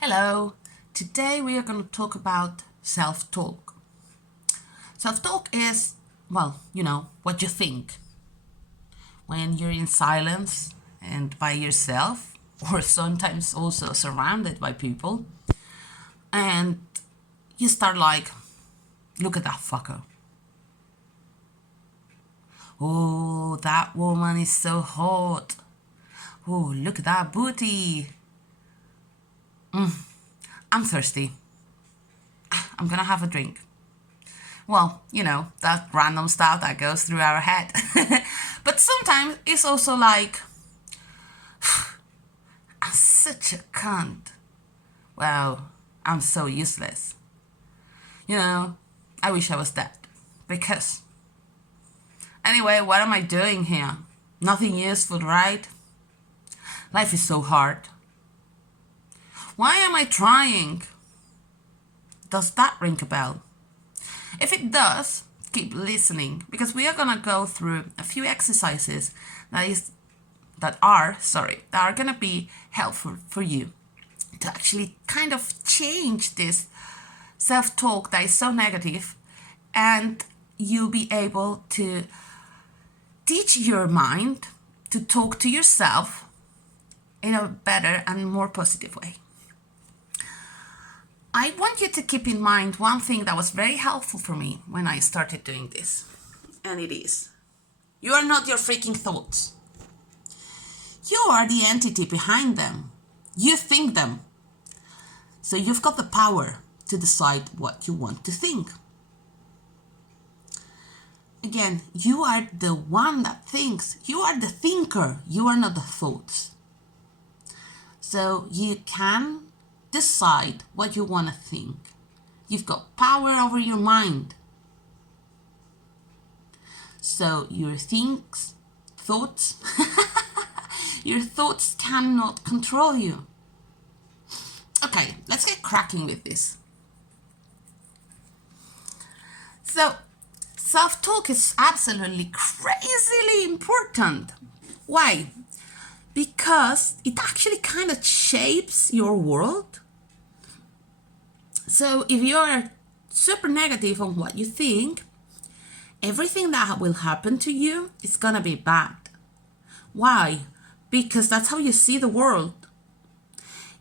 Hello, today we are going to talk about self-talk. Self-talk is, what you think when you're in silence and by yourself, or sometimes also surrounded by people, and you start like, look at that fucker. Oh, that woman is so hot. Oh, look at that booty. I'm thirsty. I'm gonna have a drink. Well, that random stuff that goes through our head. But sometimes it's also like, I'm such a cunt. Wow, I'm so useless. I wish I was dead. Because, anyway, what am I doing here? Nothing useful, right? Life is so hard. Why am I trying? Does that ring a bell? If it does, keep listening because we are gonna go through a few exercises that are gonna be helpful for you to actually kind of change this self-talk that is so negative, and you'll be able to teach your mind to talk to yourself in a better and more positive way. I want you to keep in mind one thing that was very helpful for me when I started doing this. And it is, you are not your freaking thoughts. You are the entity behind them. You think them. So you've got the power to decide what you want to think. Again, you are the one that thinks. You are the thinker. You are not the thoughts. So you can decide what you want to think. You've got power over your mind. So your thoughts, your thoughts cannot control you. Okay, let's get cracking with this. So, self-talk is absolutely crazily important. Why? Because it actually kind of shapes your world. So if you're super negative on what you think, everything that will happen to you is gonna be bad. Why? Because that's how you see the world.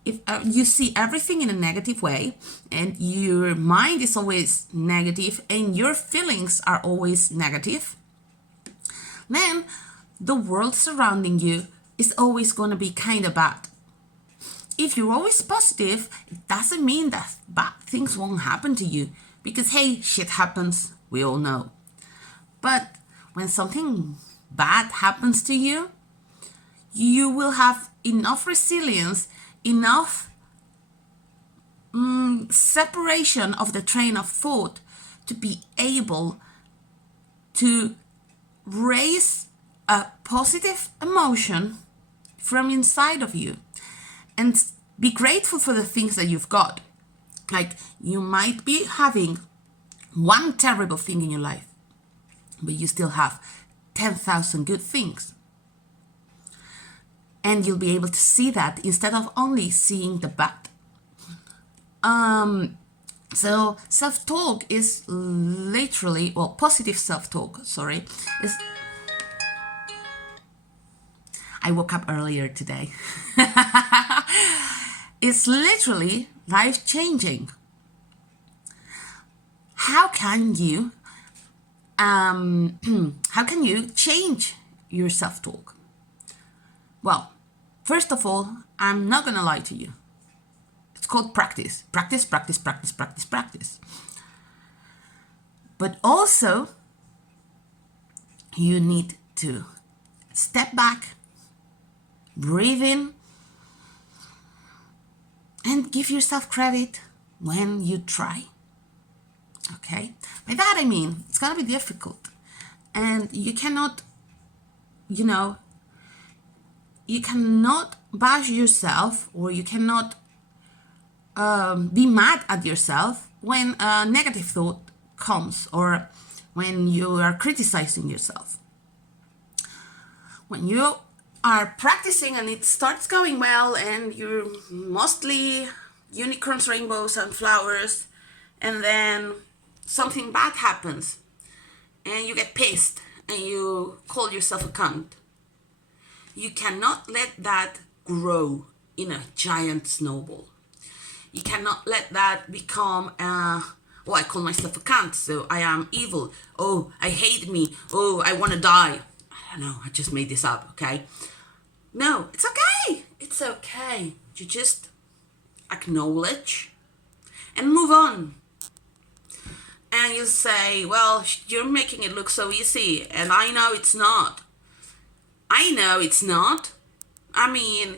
If you see everything in a negative way and your mind is always negative and your feelings are always negative, then the world surrounding you is always going to be kind of bad. If you're always positive, it doesn't mean that bad things won't happen to you, because hey, shit happens, we all know. But when something bad happens to you, you will have enough resilience, enough separation of the train of thought to be able to raise a positive emotion from inside of you and be grateful for the things that you've got. Like, you might be having one terrible thing in your life, but you still have 10,000 good things. And you'll be able to see that instead of only seeing the bad. So self-talk is literally, well, positive self-talk, is... I woke up earlier today. It's literally life-changing. How can you change your self-talk? Well, first of all, I'm not gonna lie to you. It's called practice. Practice, practice, practice, practice, practice. But also, you need to step back, breathe in, and give yourself credit when you try. Okay? By that I mean, it's gonna be difficult. And you cannot, you cannot bash yourself, or you cannot be mad at yourself when a negative thought comes, or when you are criticizing yourself. When you are practicing and it starts going well and you're mostly unicorns, rainbows, and flowers, and then something bad happens, and you get pissed, and you call yourself a cunt. You cannot let that grow in a giant snowball. You cannot let that become oh, I call myself a cunt, so I am evil. Oh, I hate me. Oh, I want to die. I don't know, I just made this up, okay? No, it's okay. It's okay. You just acknowledge and move on. And you say, well, you're making it look so easy, and I know it's not. I know it's not. I mean,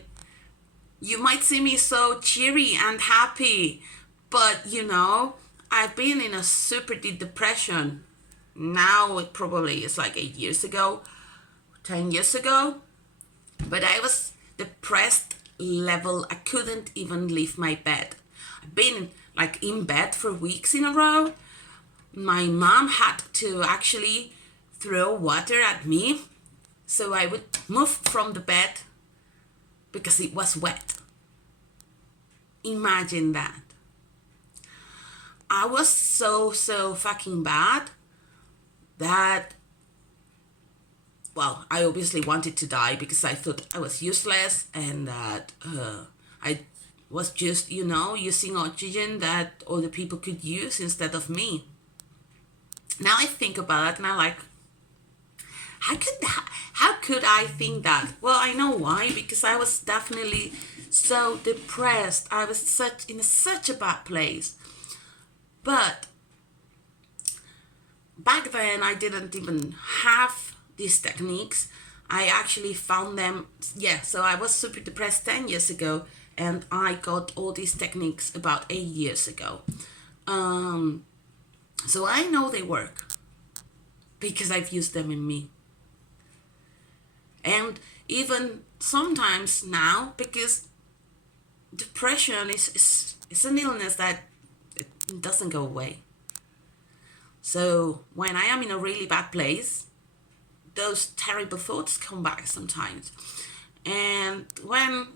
you might see me so cheery and happy, but I've been in a super deep depression. Now it probably is like 8 years ago, 10 years ago. But I was depressed level. I couldn't even leave my bed. I've been like in bed for weeks in a row. My mom had to actually throw water at me so I would move from the bed because it was wet. Imagine that. I was so fucking bad that, well, I obviously wanted to die because I thought I was useless and that I was just, using oxygen that other people could use instead of me. Now I think about it and I'm like, how could I think that? Well, I know why, because I was definitely so depressed. I was in such a bad place. But back then I didn't even have these techniques. I actually found them, so I was super depressed 10 years ago and I got all these techniques about 8 years ago. So I know they work because I've used them in me. And even sometimes now, because depression is an illness that it doesn't go away. So when I am in a really bad place, those terrible thoughts come back sometimes. And when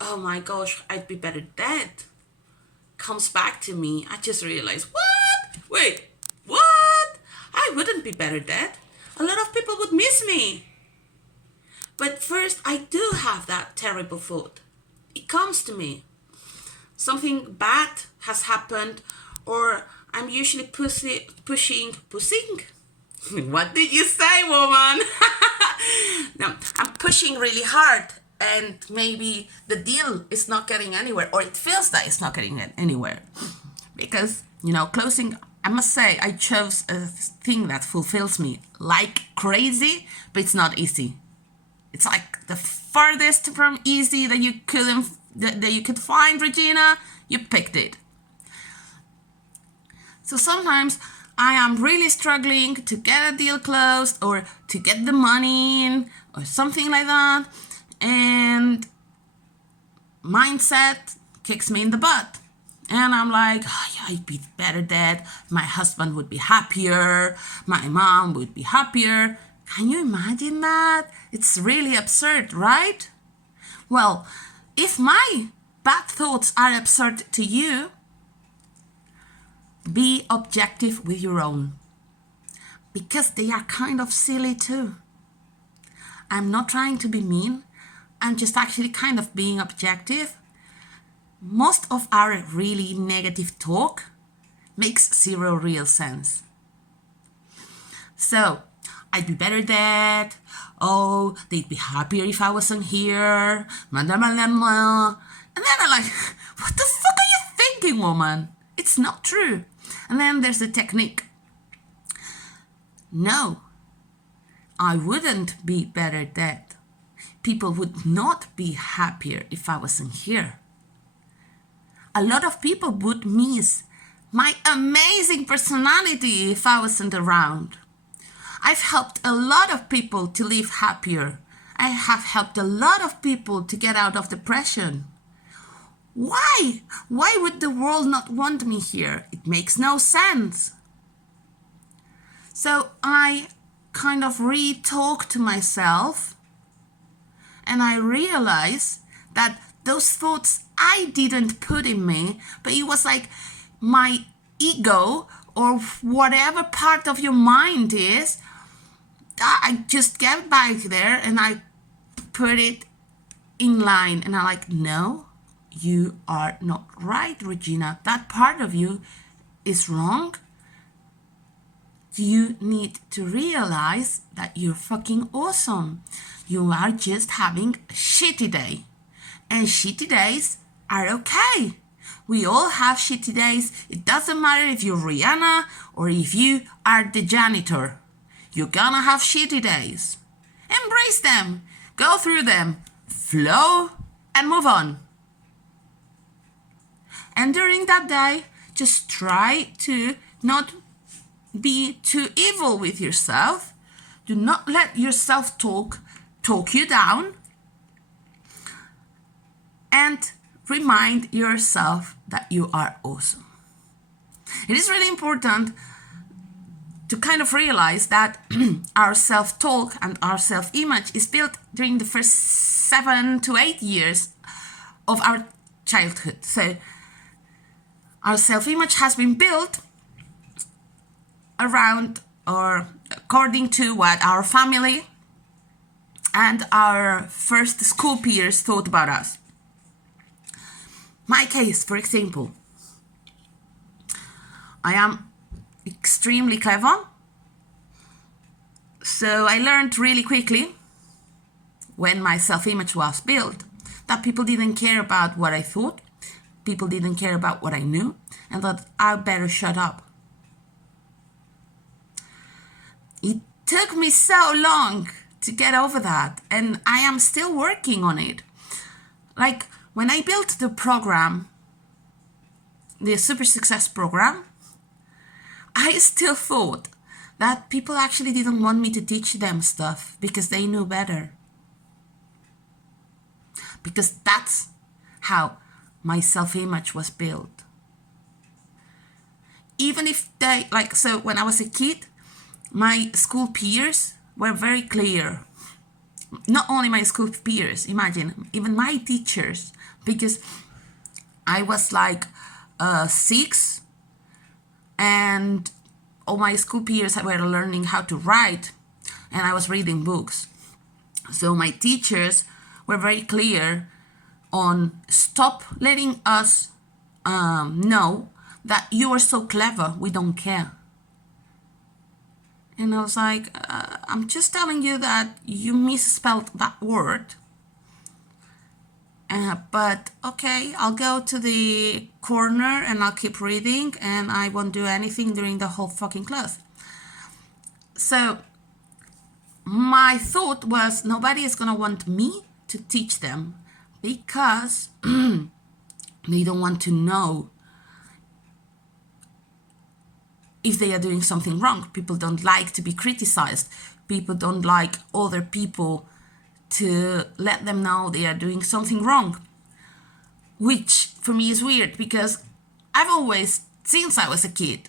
oh my gosh, I'd be better dead comes back to me, I just realize, what? Wait, what? I wouldn't be better dead. A lot of people would miss me. But first, I do have that terrible thought. It comes to me. Something bad has happened, or I'm usually pushing. What did you say, woman? No, I'm pushing really hard, and maybe the deal is not getting anywhere, or it feels that it's not getting anywhere. Because, closing, I must say, I chose a thing that fulfills me like crazy, but it's not easy. It's like the farthest from easy that you could find, Regina. You picked it. So sometimes I am really struggling to get a deal closed or to get the money in or something like that. And mindset kicks me in the butt. And I'm like, oh, yeah, I'd be better dead. My husband would be happier. My mom would be happier. Can you imagine that? It's really absurd, right? Well, if my bad thoughts are absurd to you, be objective with your own, because they are kind of silly too. I'm not trying to be mean. I'm just actually kind of being objective. Most of our really negative talk makes zero real sense. So, I'd be better dead. Oh, they'd be happier if I wasn't here. And then I'm like, what the fuck are you thinking, woman? It's not true. And then there's the technique. No, I wouldn't be better dead. People would not be happier if I wasn't here. A lot of people would miss my amazing personality if I wasn't around. I've helped a lot of people to live happier. I have helped a lot of people to get out of depression. Why? Why would the world not want me here? It makes no sense. So I kind of re-talk to myself, and I realize that those thoughts I didn't put in me, but it was like my ego or whatever part of your mind is, I just get back there and I put it in line, and I'm like, no, you are not right, Regina. That part of you is wrong. You need to realize that you're fucking awesome. You are just having a shitty day. And shitty days are okay. We all have shitty days. It doesn't matter if you're Rihanna or if you are the janitor. You're gonna have shitty days. Embrace them. Go through them. Flow and move on. And during that day, just try to not be too evil with yourself. Do not let your self-talk talk you down. And remind yourself that you are awesome. It is really important to kind of realize that our self-talk and our self-image is built during the first 7 to 8 years of our childhood. So our self-image has been built around or according to what our family and our first school peers thought about us. My case, for example, I am extremely clever. So I learned really quickly when my self-image was built that people didn't care about what I thought, people didn't care about what I knew, and that I better shut up. It took me so long to get over that, and I am still working on it. Like when I built the program, the Super Success program, I still thought that people actually didn't want me to teach them stuff because they knew better. Because that's how my self-image was built. Even if they, like, so when I was a kid, my school peers were very clear. Not only my school peers, imagine, even my teachers, because I was like 6 and all my school peers were learning how to write and I was reading books. So my teachers were very clear on stop letting us know that you are so clever, we don't care. And I was like, I'm just telling you that you misspelled that word. But okay, I'll go to the corner and I'll keep reading and I won't do anything during the whole fucking class. So my thought was nobody is gonna want me to teach them because they don't want to know if they are doing something wrong. People don't like to be criticized. People don't like other people to let them know they are doing something wrong. Which for me is weird because I've always, since I was a kid,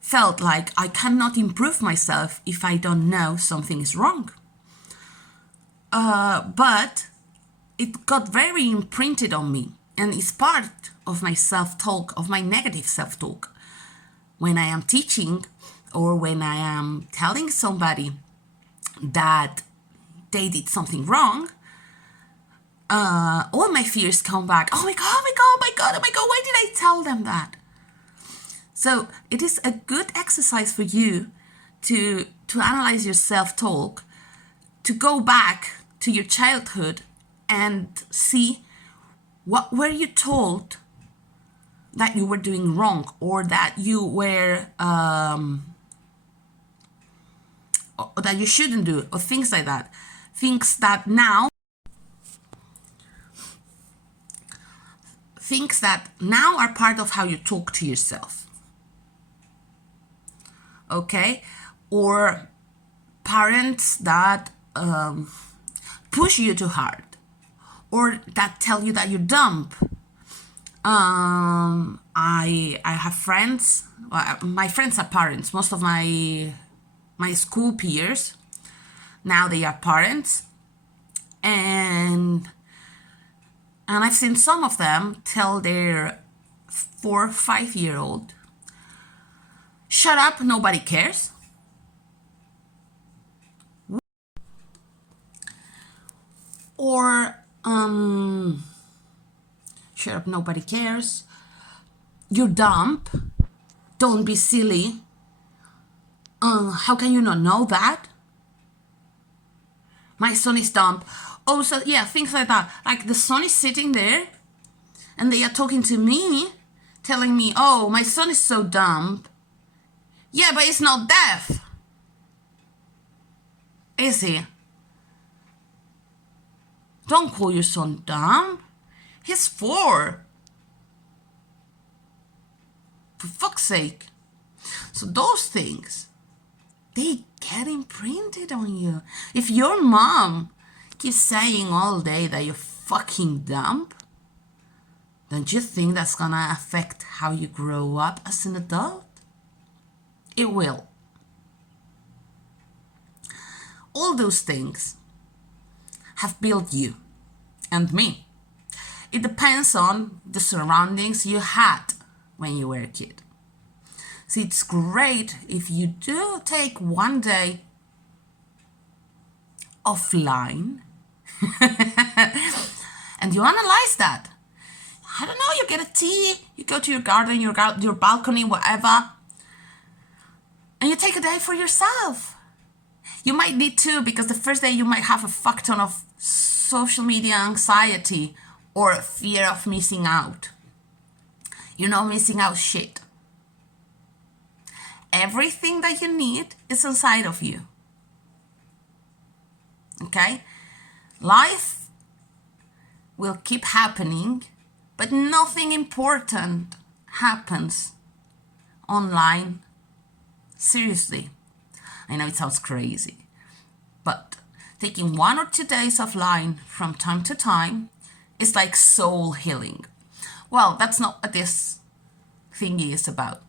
felt like I cannot improve myself if I don't know something is wrong. But it got very imprinted on me and it's part of my self-talk, of my negative self-talk. When I am teaching or when I am telling somebody that they did something wrong, all my fears come back. Oh my God, oh my God, oh my God, oh my God, why did I tell them that? So it is a good exercise for you to analyze your self-talk, to go back to your childhood and see what were you told that you were doing wrong or that you were or that you shouldn't do, or things like that. Things that now are part of how you talk to yourself. Okay? Or parents that push you too hard, or that tell you that you're dumb. I have friends, my friends are parents. Most of my school peers, now they are parents. And And I've seen some of them tell their 4 or 5-year-old, shut up, nobody cares. Or, shut up, nobody cares. You're dumb. Don't be silly. How can you not know that? My son is dumb. Oh, so yeah, things like that. Like the son is sitting there and they are talking to me, telling me, oh, my son is so dumb. Yeah, but he's not deaf. Is he? Don't call your son dumb. He's 4. For fuck's sake. So those things, they get imprinted on you. If your mom keeps saying all day that you're fucking dumb, don't you think that's gonna affect how you grow up as an adult? It will. All those things have built you and me. It depends on the surroundings you had when you were a kid. So it's great if you do take one day offline and you analyze that. I don't know, you get a tea, you go to your garden, your balcony, whatever, and you take a day for yourself. You might need to, because the first day you might have a fuck ton of social media anxiety or fear of missing out. You're not missing out shit. Everything that you need is inside of you. Okay? Life will keep happening, but nothing important happens online. Seriously. I know it sounds crazy, but taking 1 or 2 days offline from time to time is like soul healing. Well, that's not what this thingy is about.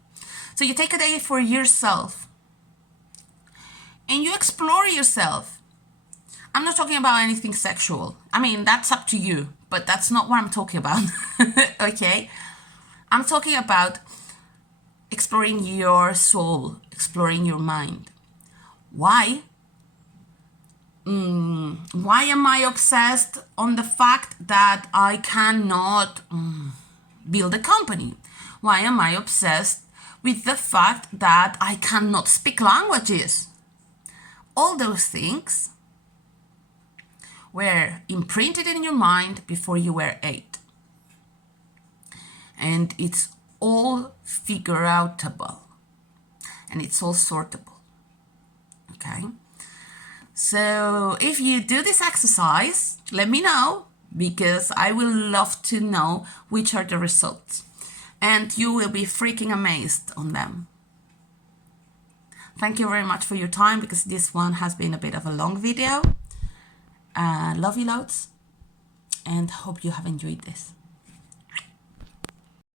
So you take a day for yourself and you explore yourself. I'm not talking about anything sexual. I mean, that's up to you, but that's not what I'm talking about. Okay? I'm talking about exploring your soul, exploring your mind. Why? Why am I obsessed on the fact that I cannot build a company? Why am I obsessed with the fact that I cannot speak languages? All those things were imprinted in your mind before you were 8. And it's all figure outable. And it's all sortable. Okay? So if you do this exercise, let me know, because I will love to know which are the results. And you will be freaking amazed on them. Thank you very much for your time, because this one has been a bit of a long video. Love you loads, and hope you have enjoyed this.